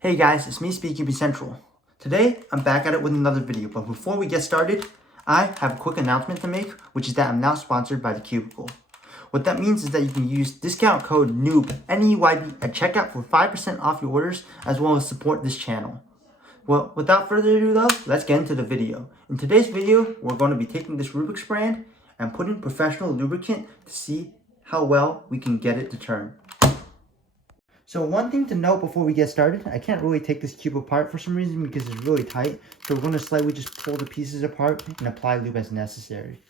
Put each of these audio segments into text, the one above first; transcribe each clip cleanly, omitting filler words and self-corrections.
Hey guys, it's me, Speakeasy Central. Today, I'm back at it with another video, but before we get started, I have a quick announcement to make, which is that I'm now sponsored by the Cubicle. What that means is that you can use discount code NEWB, N-E-Y-B, at checkout for 5% off your orders, as well as support this channel. Well, without further ado though, let's get into the video. In today's video, we're going to be taking this Rubik's brand and putting professional lubricant to see how well we can get it to turn. So one thing to note before we get started, I can't really take this cube apart for some reason because it's really tight. So we're going to slightly just pull the pieces apart and apply lube as necessary.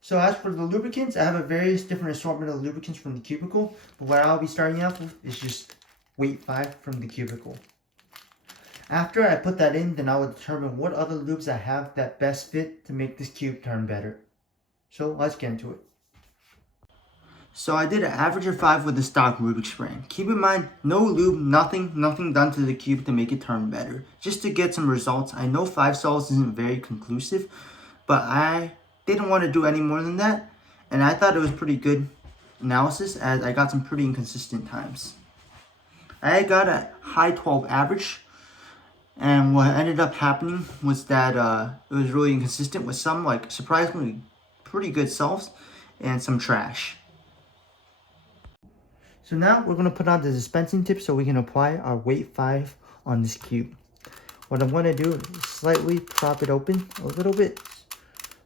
So as for the lubricants, I have a various different assortment of lubricants from the Cubicle. But what I'll be starting off with is just weight 5 from the Cubicle. After I put that in, then I will determine what other lubes I have that best fit to make this cube turn better. So let's get into it. So I did an average of 5 with the stock Rubik's brand. Keep in mind, no lube, nothing done to the cube to make it turn better. Just to get some results. I know 5 sols isn't very conclusive, but I didn't want to do any more than that. And I thought it was pretty good analysis as I got some pretty inconsistent times. I got a high 12 average. And what ended up happening was that it was really inconsistent with some surprisingly pretty good sols and some trash. So now we're going to put on the dispensing tip so we can apply our weight 5 on this cube. What I'm going to do is slightly prop it open a little bit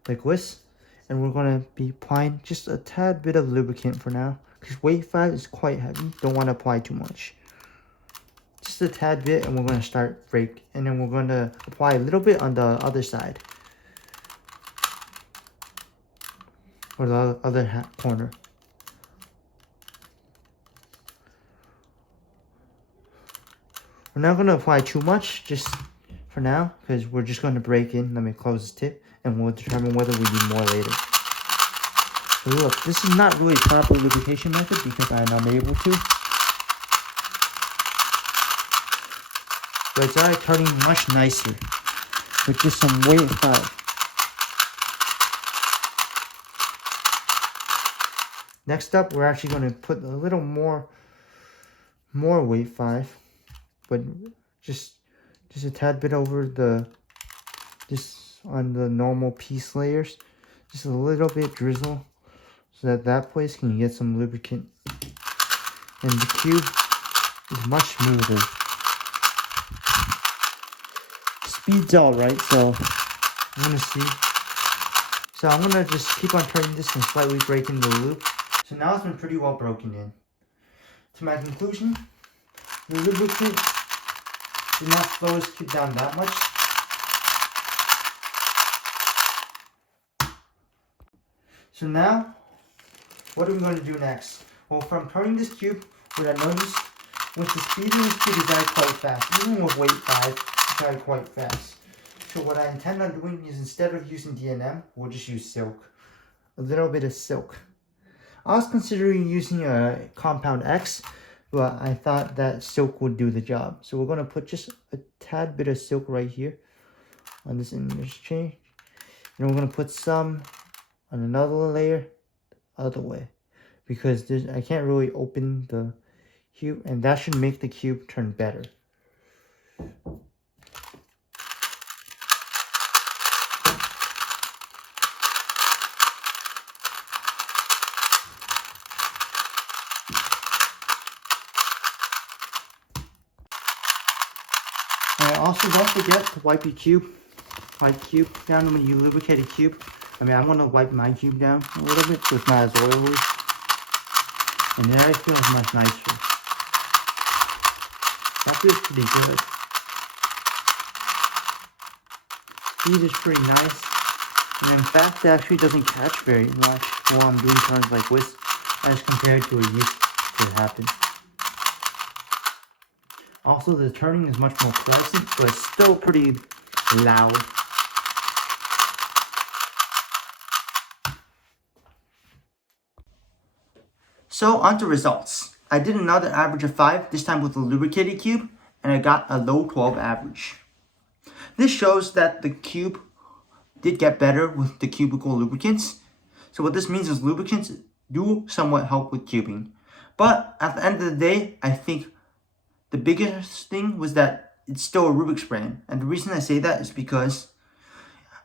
like this. And we're going to be applying just a tad bit of lubricant for now. Because weight 5 is quite heavy. Don't want to apply too much. Just a tad bit and we're going to start break. And then we're going to apply a little bit on the other side. Or the other corner. We're not going to apply too much just for now because we're just going to break in. Let me close this tip and we'll determine whether we need more later. So look, this is not really proper lubrication method because I'm unable to. But it's already turning much nicer with just some weight 5. Next up, we're actually going to put a little more weight 5. But just a tad bit over just on the normal piece layers. Just a little bit drizzle so that place can get some lubricant. And the cube is much smoother. Speed's alright, so I'm gonna see. So I'm gonna just keep on turning this and slightly breaking the loop. So now it's been pretty well broken in. To my conclusion, the lubricant did not slow this cube down that much. So now, what are we going to do next? Well, from turning this cube, what I noticed with the speed in this cube is very quite fast. Even with weight 5, it's very quite fast. So what I intend on doing is instead of using D&M, we'll just use silk. A little bit of silk. I was considering using a compound X, but I thought that silk would do the job. So we're going to put just a tad bit of silk right here on this interchange. And we're going to put some on another layer other way. Because I can't really open the cube. And that should make the cube turn better. Also, don't forget to wipe your cube. Wipe cube down when you lubricate a cube. I'm going to wipe my cube down a little bit so it's not as oily. And there it feels much nicer. That feels pretty good. Speed is pretty nice. And in fact, it actually doesn't catch very much while I'm doing turns like this as compared to what used to happen. Also, the turning is much more pleasant, but it's still pretty loud. So, on to results. I did another average of 5, this time with a lubricated cube, and I got a low 12 average. This shows that the cube did get better with the Cubicle lubricants. So what this means is lubricants do somewhat help with cubing. But at the end of the day, I think The biggest thing was that it's still a Rubik's brand. And the reason I say that is because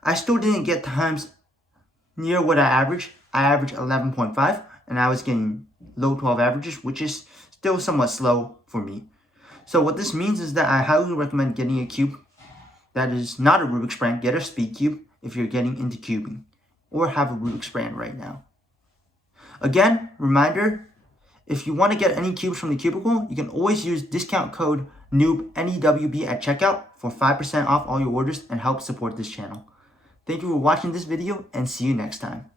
I still didn't get times near what I averaged. I averaged 11.5 and I was getting low 12 averages, which is still somewhat slow for me. So what this means is that I highly recommend getting a cube that is not a Rubik's brand. Get a speed cube if you're getting into cubing, or have a Rubik's brand right now. Again, reminder, if you want to get any cubes from the Cubicle, you can always use discount code NEWB, NEWB at checkout for 5% off all your orders and help support this channel. Thank you for watching this video and see you next time.